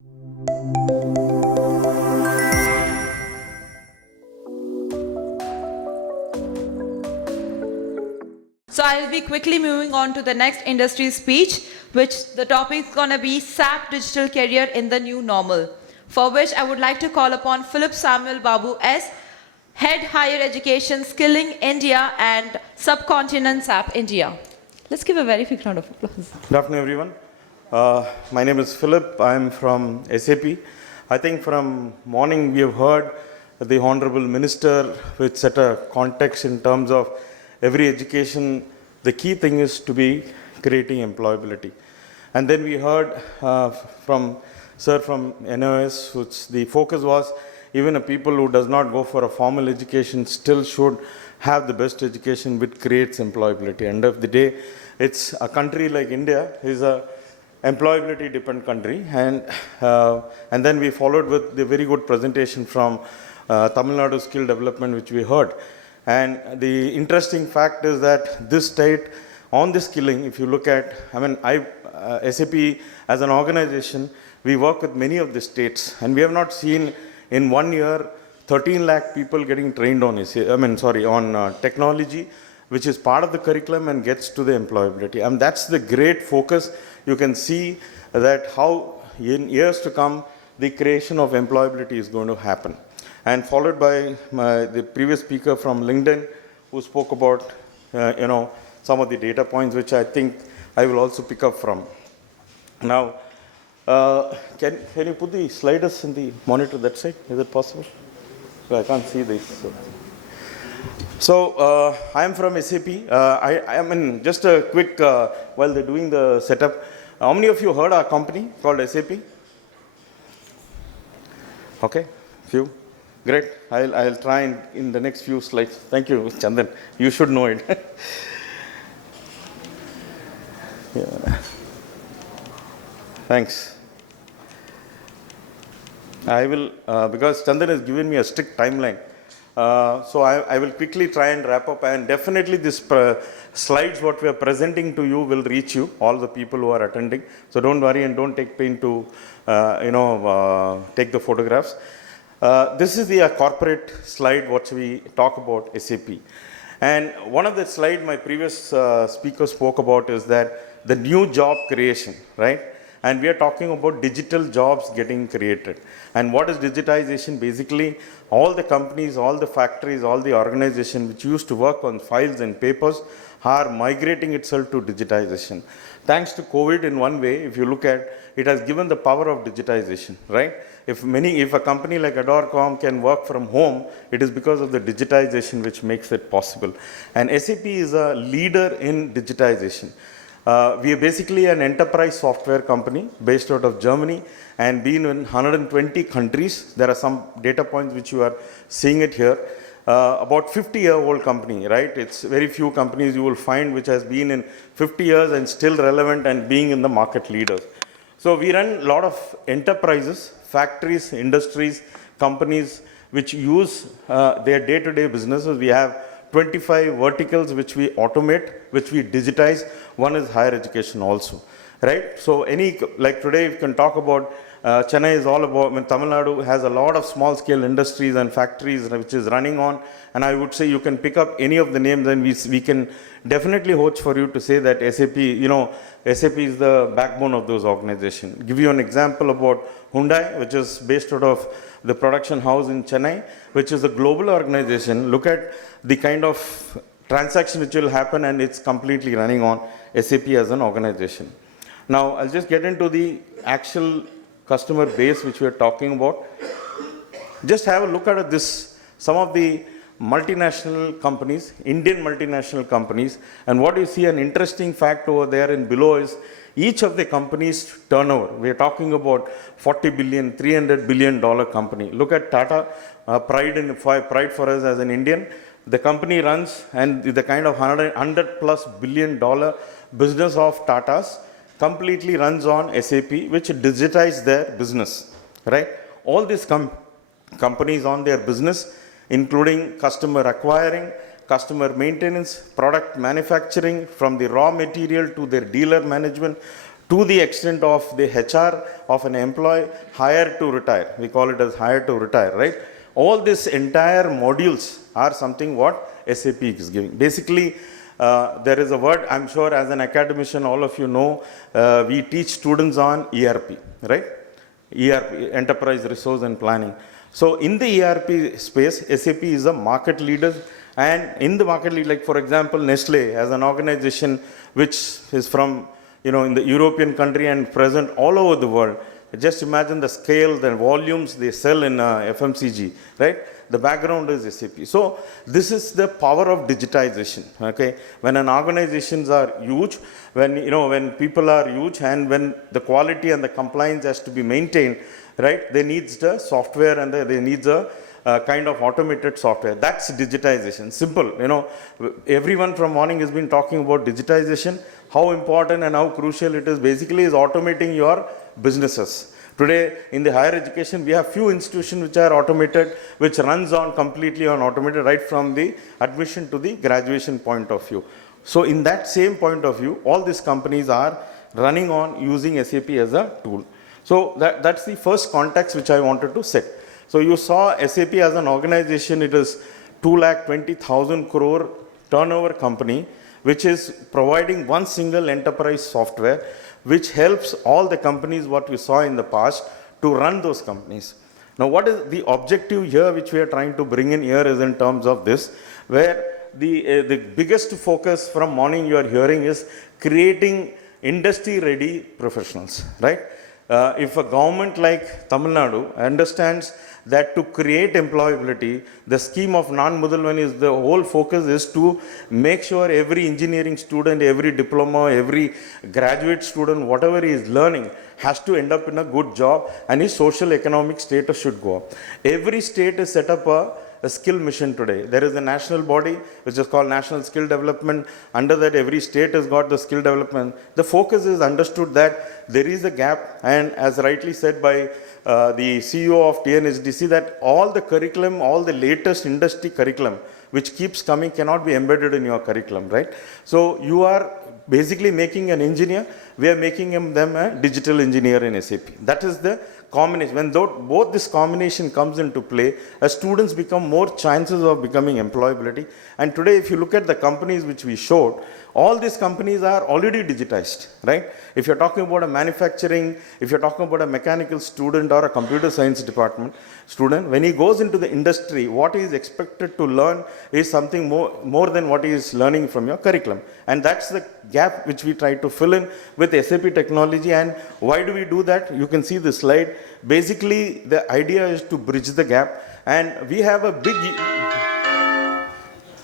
So I'll be quickly moving on to the next industry speech, which the topic is going to be SAP Digital Career in the New Normal, for which I would like to call upon Phillip Babu.S, Head Higher Education Skilling India and Subcontinent SAP India. Let's give a very big round of applause. Good afternoon, everyone. My name is Phillip. I'm from SAP. I think from morning we have heard the Honorable Minister, which set a context in terms of every education. The key thing is to be creating employability. And then we heard from Sir from NOS, which the focus was even a people who does not go for a formal education still should have the best education which creates employability. End of the day, it's a country like India is a employability dependent country, and then we followed with the very good presentation from Tamil Nadu skill development, which we heard. And the interesting fact is that this state on the skilling, if you look at, SAP as an organization, we work with many of the states, and we have not seen in 1 year 13 lakh people getting trained on technology, which is part of the curriculum and gets to the employability. And that's the great focus. You can see that how in years to come, the creation of employability is going to happen. And followed by the previous speaker from LinkedIn, who spoke about, some of the data points, which I think I will also pick up from. Now, can you put the sliders in the monitor that side? Is it possible? So I can't see this. So I am from SAP. Just a quick, while they're doing the setup, how many of you heard our company called SAP? Okay, few. Great. I'll try in the next few slides. Thank you, Chandan. You should know it. Yeah. Thanks. I will, because Chandan has given me a strict timeline, so I will quickly try and wrap up, and definitely this slides what we are presenting to you will reach you, all the people who are attending. So don't worry and don't take pain to, take the photographs. This is the corporate slide what we talk about SAP. And one of the slides my previous speaker spoke about is that the new job creation, right? And we are talking about digital jobs getting created. And what is digitization? Basically, all the companies, all the factories, all the organizations which used to work on files and papers are migrating itself to digitization. Thanks to COVID, in one way, if you look at, it has given the power of digitization, right? If a company like ArdorComm can work from home, it is because of the digitization which makes it possible. And SAP is a leader in digitization. We are basically an enterprise software company based out of Germany and been in 120 countries. There are some data points which you are seeing it here. About 50-year-old company, right? It's very few companies you will find which has been in 50 years and still relevant and being in the market leaders. So we run a lot of enterprises, factories, industries, companies which use their day-to-day businesses. We have 25 verticals which we automate, which we digitize. One is higher education also, right? So like today we can talk about Chennai is all about, Tamil Nadu has a lot of small scale industries and factories which is running on, and I would say you can pick up any of the names and we can definitely hope for you to say that SAP, SAP is the backbone of those organizations. Give you an example about Hyundai, which is based out of the production house in Chennai, which is a global organization. Look at the kind of transaction which will happen, and it's completely running on SAP as an organization. Now, I'll just get into the actual customer base which we are talking about. Just have a look at this, some of the multinational companies, Indian multinational companies, and what you see an interesting fact over there in below is each of the companies' turnover. We are talking about 40 billion, $300 billion company. Look at Tata, pride for us as an Indian. The company runs, and the kind of $100+ billion business of Tata's completely runs on SAP, which digitizes their business, right? All these companies on their business, including customer acquiring, customer maintenance, product manufacturing, from the raw material to their dealer management, to the extent of the HR of an employee, hire to retire. We call it as hire to retire, right? All these entire modules are something what SAP is giving. Basically, there is a word, I'm sure as an academician, all of you know, we teach students on ERP, right? ERP, Enterprise Resource and Planning. So in the ERP space, SAP is a market leader, and in the market leader, like for example, Nestle as an organization which is from, in the European country and present all over the world. Just imagine the scale, the volumes they sell in FMCG, right? The background is SAP. So this is the power of digitization, okay? When an organizations are huge, when people are huge, and when the quality and the compliance has to be maintained, right? They need the software, and they need the kind of automated software. That's digitization. Simple, everyone from morning has been talking about digitization, how important and how crucial it is. Basically is automating your businesses. Today in the higher education, we have few institutions which are automated, which runs on completely on automated right from the admission to the graduation point of view. So in that same point of view, all these companies are running on using SAP as a tool. So that's the first context which I wanted to set. So you saw SAP as an organization, it is 2,20,000 crore turnover company, which is providing one single enterprise software, which helps all the companies what we saw in the past to run those companies. Now what is the objective here which we are trying to bring in here is in terms of this, where the biggest focus from morning you are hearing is creating industry ready professionals, right? If a government like Tamil Nadu understands that to create employability, the scheme of non-Mudalvan is the whole focus is to make sure every engineering student, every diploma, every graduate student, whatever he is learning, has to end up in a good job, and his social economic status should go up. Every state has set up a skill mission today. There is a national body which is called National Skill Development. Under that, every state has got the skill development. The focus is understood that there is a gap, and as rightly said by the CEO of TNSDC, that all the curriculum, all the latest industry curriculum which keeps coming cannot be embedded in your curriculum, right? So you are basically making an engineer, we are making them a digital engineer in SAP. That is the combination. When both this combination comes into play, as students become more chances of becoming employability. And today, if you look at the companies which we showed, all these companies are already digitized, right? If you're talking about a manufacturing, if you're talking about a mechanical student or a computer science department student, when he goes into the industry, what he is expected to learn is something more than what he is learning from your curriculum. And that's the gap which we try to fill in with SAP technology. And why do we do that? You can see the slide. Basically, the idea is to bridge the gap. And we have a big,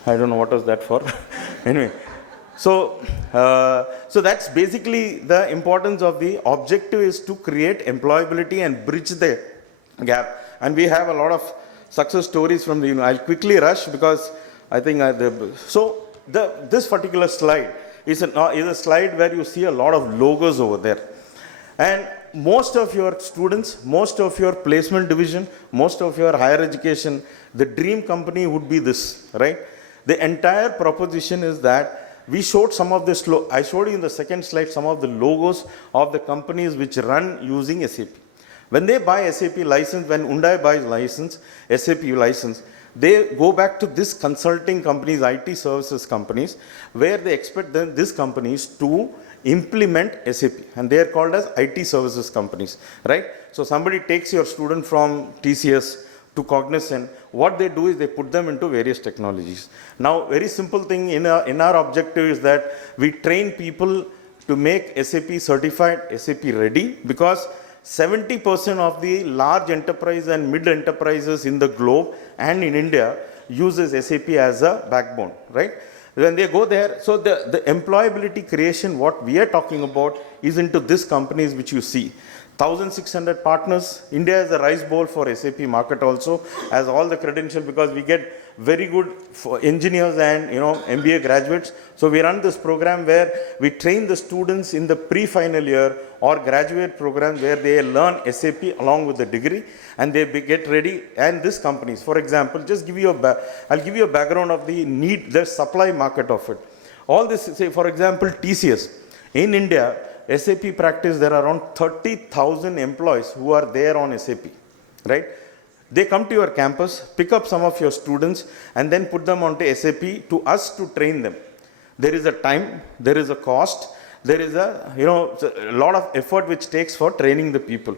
I don't know what was that for. Anyway. So that's basically the importance of the objective is to create employability and bridge the gap. And we have a lot of success stories from the, I'll quickly rush because I think, this particular slide is a slide where you see a lot of logos over there. And most of your students, most of your placement division, most of your higher education, the dream company would be this, right? The entire proposition is that we showed some of this, I showed you in the second slide some of the logos of the companies which run using SAP. When they buy SAP license, when Hyundai buys license, SAP license, they go back to this consulting companies, IT services companies, where they expect these companies to implement SAP, and they are called as IT services companies, right? So somebody takes your student from TCS to Cognizant, what they do is they put them into various technologies. Now, very simple thing in our objective is that we train people to make SAP certified, SAP ready, because 70% of the large enterprise and mid enterprises in the globe and in India uses SAP as a backbone, right? When they go there, so the employability creation, what we are talking about is into these companies which you see. 1,600 partners. India is a rice bowl for SAP market also, as all the credentials, because we get very good engineers and MBA graduates. So we run this program where we train the students in the pre-final year or graduate program where they learn SAP along with the degree, and they get ready. And these companies, for example, just give you I'll give you a background of the supply market of it. All this, say for example, TCS. In India, SAP practice, there are around 30,000 employees who are there on SAP, right? They come to your campus, pick up some of your students, and then put them onto SAP to us to train them. There is a time, there is a cost, there is a, a lot of effort which takes for training the people.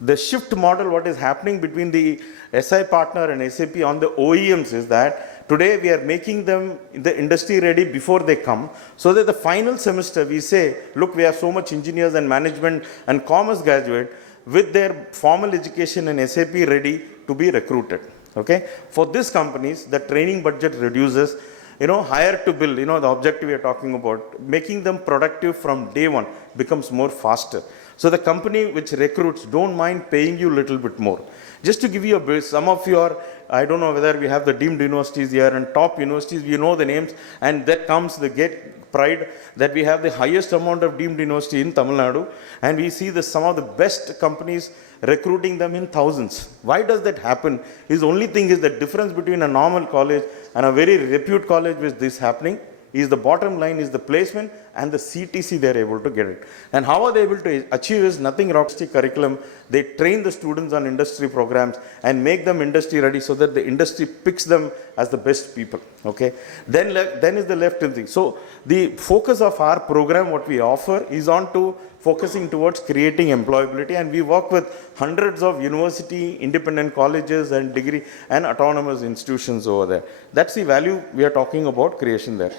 The shift model, what is happening between the SI partner and SAP on the OEMs is that today we are making them the industry ready before they come, so that the final semester we say, look, we have so much engineers and management and commerce graduate with their formal education and SAP ready to be recruited. Okay? For these companies, the training budget reduces, hire to build, the objective we are talking about, making them productive from day one becomes more faster. So the company which recruits don't mind paying you a little bit more. Just to give you a base, some of your, I don't know whether we have the deemed universities here and top universities, we know the names, and that comes the get pride that we have the highest amount of deemed university in Tamil Nadu, and we see some of the best companies recruiting them in thousands. Why does that happen? Is only thing is the difference between a normal college and a very reputed college with this happening is the bottom line is the placement and the CTC they are able to get it. And how are they able to achieve is nothing rockstar curriculum. They train the students on industry programs and make them industry ready so that the industry picks them as the best people. Okay. Then is the left thing. So the focus of our program, what we offer is on to focusing towards creating employability, and we work with hundreds of university, independent colleges and degree and autonomous institutions over there. That's the value we are talking about creation there.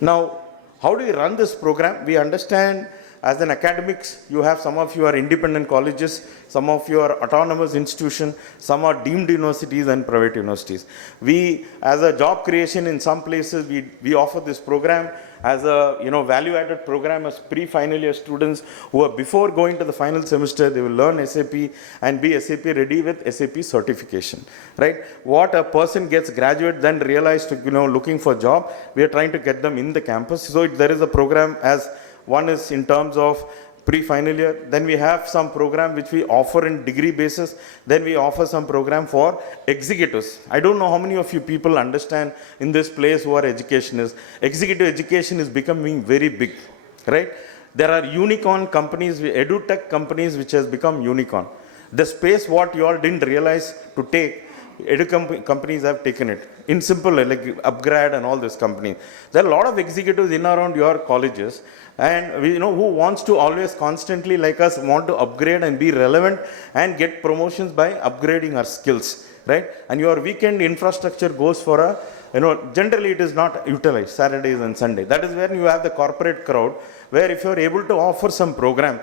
Now, how do we run this program? We understand as an academics, you have some of your independent colleges, some of your autonomous institutions, some are deemed universities and private universities. We, as a job creation in some places, we offer this program as a value-added program as pre-final year students who are before going to the final semester, they will learn SAP and be SAP ready with SAP certification, right? What a person gets graduate then realized looking for job, we are trying to get them in the campus. So there is a program as one is in terms of pre-final year, then we have some program which we offer in degree basis, then we offer some program for executives. I don't know how many of you people understand in this place who are educationists. Executive education is becoming very big, right? There are unicorn companies, edutech companies which has become unicorn. The space what you all didn't realize to take, companies have taken it. In simple, like Upgrade and all these companies. There are a lot of executives in around your colleges, and who wants to always constantly like us want to upgrade and be relevant and get promotions by upgrading our skills, right? And your weekend infrastructure goes for a, generally it is not utilized Saturdays and Sunday. That is where you have the corporate crowd, where if you are able to offer some program,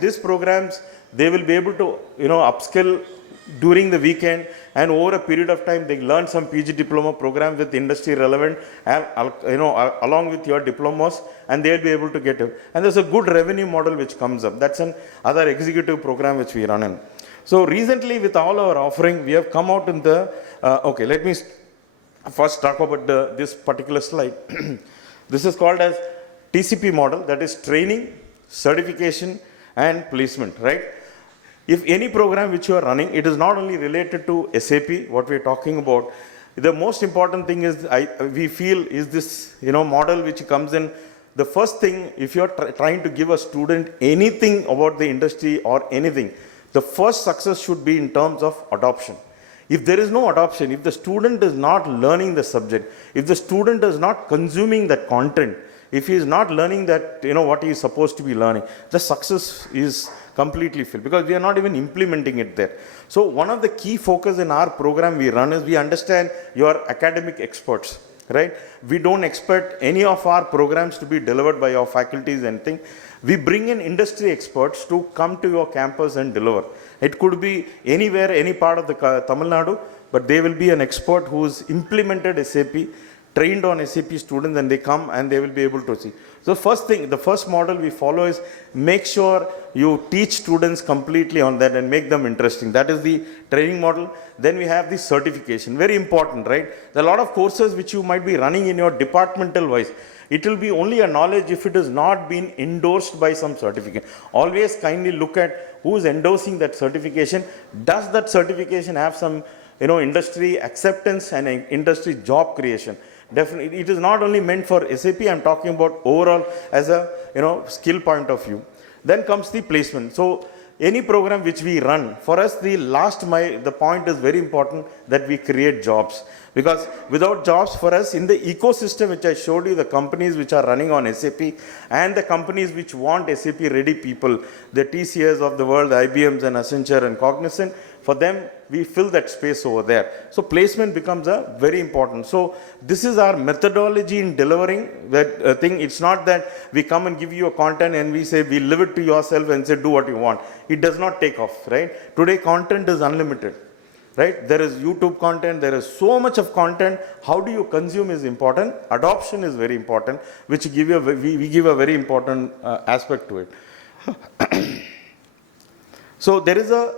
these programs, they will be able to, upskill during the weekend, and over a period of time they learn some PG diploma program with industry relevant and along with your diplomas, and they'll be able to get it. And there's a good revenue model which comes up. That's an other executive program which we run in. So recently with all our offering, we have come out in the okay, let me first talk about this particular slide. This is called as TCP model, that is training, certification and placement, right? If any program which you are running, it is not only related to SAP, what we are talking about. The most important thing is, we feel, is this model which comes in. The first thing, if you are trying to give a student anything about the industry or anything, the first success should be in terms of adoption. If there is no adoption, if the student is not learning the subject, if the student is not consuming that content, if he is not learning that, what he is supposed to be learning, the success is completely filled, because we are not even implementing it there. So one of the key focus in our program we run is we understand your academic experts, right? We don't expect any of our programs to be delivered by your faculties and anything. We bring in industry experts to come to your campus and deliver. It could be anywhere, any part of the Tamil Nadu, but they will be an expert who is implemented SAP, trained on SAP students, and they come and they will be able to see. So first thing, the first model we follow is make sure you teach students completely on that and make them interesting. That is the training model. Then we have the certification, very important, right? There are a lot of courses which you might be running in your departmental wise. It will be only a knowledge if it is not been endorsed by some certificate. Always kindly look at who is endorsing that certification. Does that certification have some industry acceptance and industry job creation? definitely, it is not only meant for SAP, I'm talking about overall as a, skill point of view. Then comes the placement. So any program which we run, for us, the point is very important that we create jobs. Because without jobs for us in the ecosystem which I showed you, the companies which are running on SAP and the companies which want SAP ready people, the TCS of the world, the IBMs and Accenture and Cognizant, for them, we fill that space over there. So placement becomes a very important. So this is our methodology in delivering that thing. It's not that we come and give you a content and we say, we live it to yourself and say, do what you want. It does not take off, right? Today, content is unlimited, right? There is YouTube content. There is so much of content. How do you consume is important. Adoption is very important, which we give a very important aspect to it. So there is a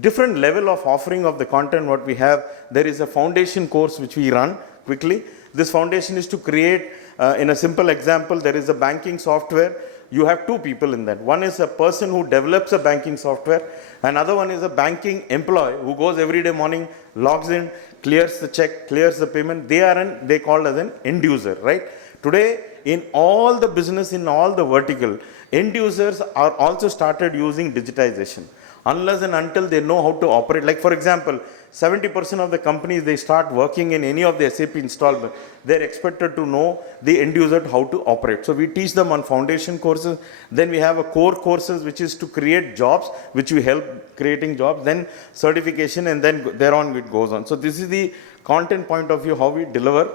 different level of offering of the content what we have. There is a foundation course which we run quickly. This foundation is to create, in a simple example, there is a banking software. You have two people in that. One is a person who develops a banking software. Another one is a banking employee who goes every day morning, logs in, clears the check, clears the payment. They called as an end user, right? Today, in all the business, in all the vertical, end users are also started using digitization. Unless and until they know how to operate. Like for example, 70% of the companies, they start working in any of the SAP installment, they're expected to know the end user how to operate. So we teach them on foundation courses. Then we have a core courses, which is to create jobs, which we help creating jobs, then certification, and then thereon it goes on. So this is the content point of view, how we deliver.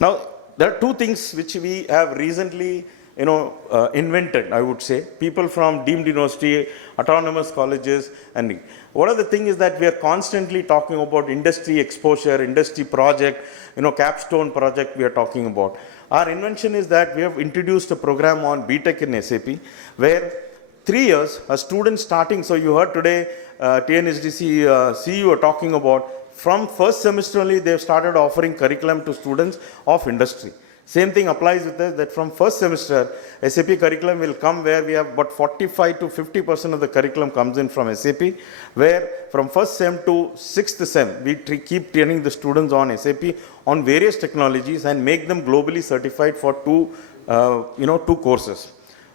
Now, there are two things which we have recently invented, I would say. People from deemed university, autonomous colleges, and one of the things is that we are constantly talking about industry exposure, industry project, capstone project we are talking about. Our invention is that we have introduced a program on BTech in SAP, where 3 years, a student starting, so you heard today, TNSDC CEO are talking about, from first semester only, they have started offering curriculum to students of industry. Same thing applies with us, that from first semester, SAP curriculum will come where we have about 45 to 50% of the curriculum comes in from SAP, where from first sem to sixth sem, we keep training the students on SAP on various technologies and make them globally certified for two courses.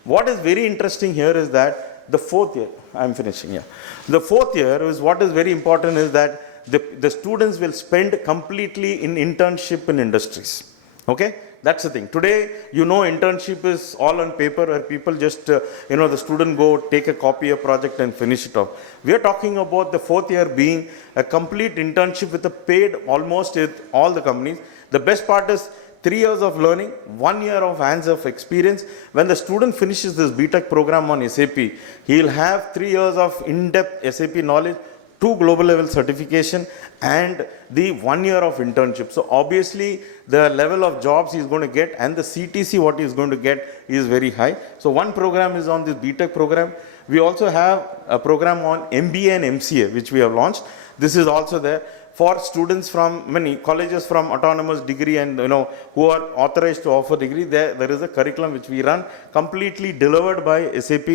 What is very interesting here is that the fourth year, I'm finishing here. The fourth year is what is very important is that the students will spend completely in internship in industries. Okay? That's the thing. Today, internship is all on paper where people just, the student go take a copy of project and finish it off. We are talking about the fourth year being a complete internship with a paid almost with all the companies. The best part is 3 years of learning, 1 year of hands-on experience. When the student finishes this BTech program on SAP, he'll have 3 years of in-depth SAP knowledge, 2 global level certification, and the 1 year of internship. So obviously the level of jobs he's going to get and the CTC what he's going to get is very high. So one program is on this BTech program. We also have a program on MBA and MCA which we have launched. This is also there for students from many colleges from autonomous degree and who are authorized to offer degree. There is a curriculum which we run completely delivered by SAP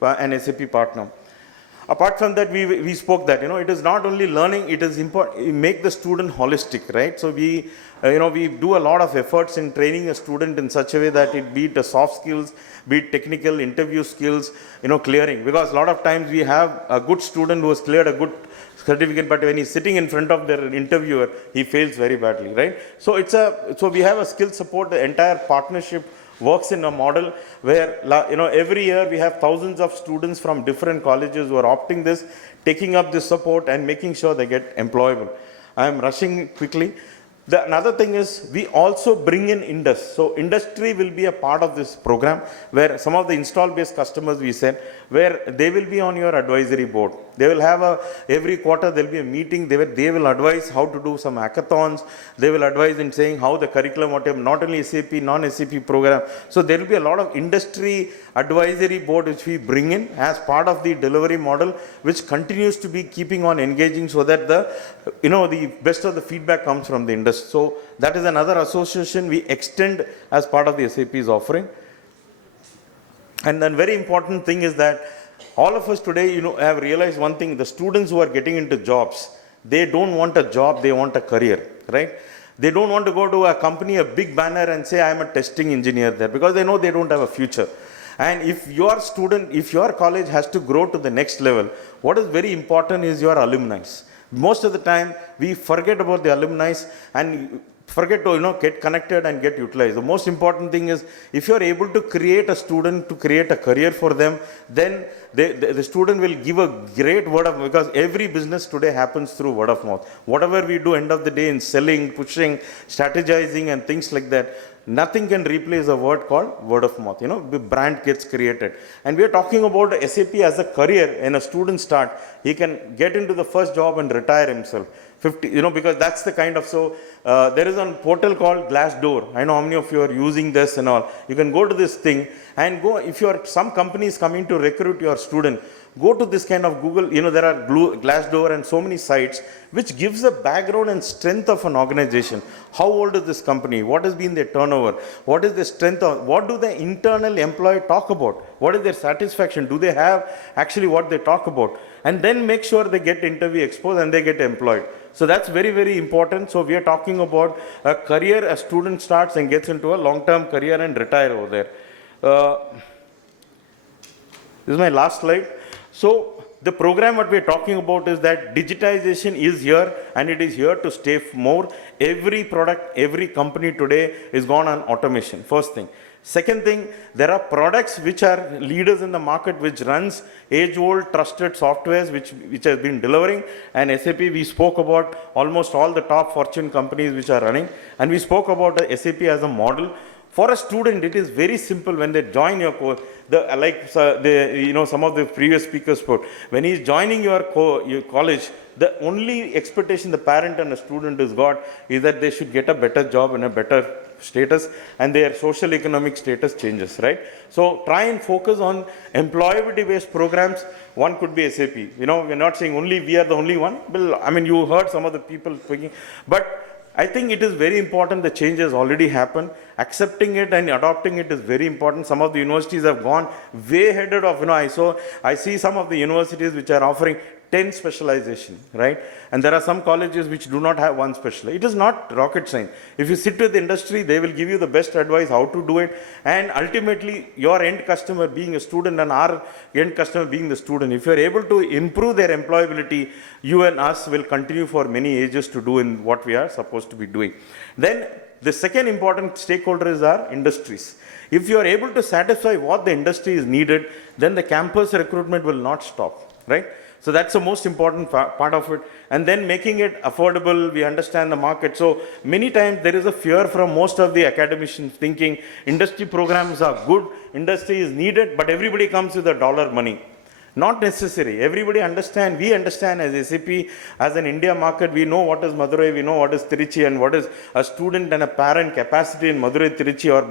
and SAP partner. Apart from that, we spoke that, it is not only learning, it is important, make the student holistic, right? So we do a lot of efforts in training a student in such a way that it be it the soft skills, be it technical interview skills, clearing. Because a lot of times we have a good student who has cleared a good certificate, but when he's sitting in front of their interviewer, he fails very badly, right? So so we have a skill support, the entire partnership works in a model where, every year we have thousands of students from different colleges who are opting this, taking up this support and making sure they get employable. I am rushing quickly. Another thing is we also bring in industry. So industry will be a part of this program where some of the install-based customers we said, where they will be on your advisory board. They will have every quarter there will be a meeting. They will advise how to do some hackathons. They will advise in saying how the curriculum, whatever, not only SAP, non-SAP program. So there will be a lot of industry advisory board which we bring in as part of the delivery model, which continues to be keeping on engaging so that the best of the feedback comes from the industry. So that is another association we extend as part of the SAP's offering. And then very important thing is that all of us today, have realized one thing, the students who are getting into jobs, they don't want a job, they want a career, right? They don't want to go to a company, a big banner and say, I am a testing engineer there, because they know they don't have a future. And if your student, if your college has to grow to the next level, what is very important is your alumni. Most of the time, we forget about the alumni and forget to get connected and get utilized. The most important thing is, if you are able to create a student, to create a career for them, then the student will give a great word of mouth, because every business today happens through word of mouth. Whatever we do end of the day in selling, pushing, strategizing and things like that, nothing can replace a word called word of mouth. The brand gets created. And we are talking about SAP as a career. When a student start, he can get into the first job and retire himself. 50, because that's the kind of, there is a portal called Glassdoor. I know how many of you are using this and all. You can go to this thing and go, if you are, some companies coming to recruit your student, go to this kind of Google, there are Glassdoor and so many sites which gives the background and strength of an organization. How old is this company? What has been their turnover? What is the strength of, what do the internal employee talk about? What is their satisfaction? Do they have actually what they talk about? And then make sure they get interview exposed and they get employed. So that's very, very important. So we are talking about a career, a student starts and gets into a long-term career and retire over there. This is my last slide. So the program what we are talking about is that digitization is here and it is here to stay more. Every product, every company today is gone on automation, first thing. Second thing, there are products which are leaders in the market, which runs age-old trusted softwares which has been delivering. And SAP, we spoke about almost all the top Fortune companies which are running. And we spoke about SAP as a model. For a student, it is very simple when they join your course. Some of the previous speakers spoke. When he is joining your college, the only expectation the parent and the student has got is that they should get a better job and a better status, and their social economic status changes, right? So try and focus on employability based programs. One could be SAP. We're not saying only we are the only one. Well, I mean, you heard some of the people speaking, but I think it is very important. The change has already happened. Accepting it and adopting it is very important. Some of the universities have gone way ahead of, I see some of the universities which are offering 10 specialization, right? And there are some colleges which do not have one specialization. It is not rocket science. If you sit with the industry, they will give you the best advice how to do it. And ultimately, your end customer being a student and our end customer being the student, if you are able to improve their employability, you and us will continue for many ages to do in what we are supposed to be doing. Then the second important stakeholders are industries. If you are able to satisfy what the industry is needed, then the campus recruitment will not stop, right? So that's the most important part of it. And then making it affordable, we understand the market. So many times there is a fear from most of the academicians thinking industry programs are good, industry is needed, but everybody comes with a dollar money. Not necessary. Everybody understand, we understand as SAP, as an India market, we know what is Madurai, we know what is Trichy, and what is a student and a parent capacity in Madurai, Trichy or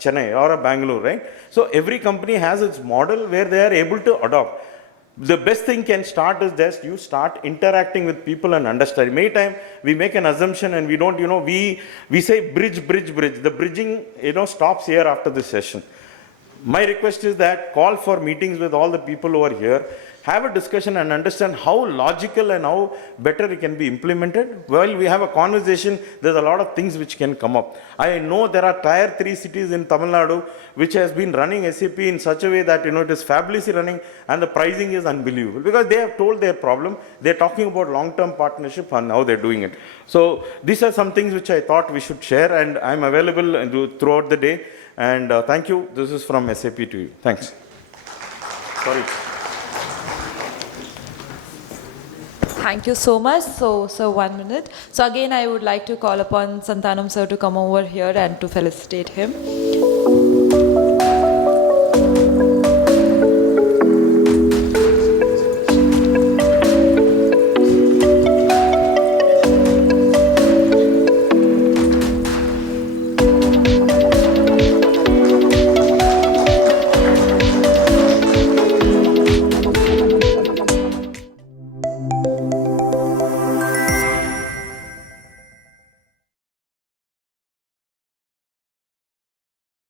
Chennai or a Bangalore, right? So every company has its model where they are able to adopt. The best thing can start is just you start interacting with people and understanding. Many times we make an assumption and we don't, we say bridge. The bridging, stops here after this session. My request is that call for meetings with all the people who are here, have a discussion and understand how logical and how better it can be implemented. While we have a conversation, there's a lot of things which can come up. I know there are tier 3 cities in Tamil Nadu which has been running SAP in such a way that it is fabulously running and the pricing is unbelievable because they have told their problem. They're talking about long-term partnership and how they're doing it. So these are some things which I thought we should share, and I'm available throughout the day. And thank you. This is from SAP to you. Thanks. Sorry. Thank you so much. So 1 minute. So again, I would like to call upon Santanam sir to come over here and to felicitate him.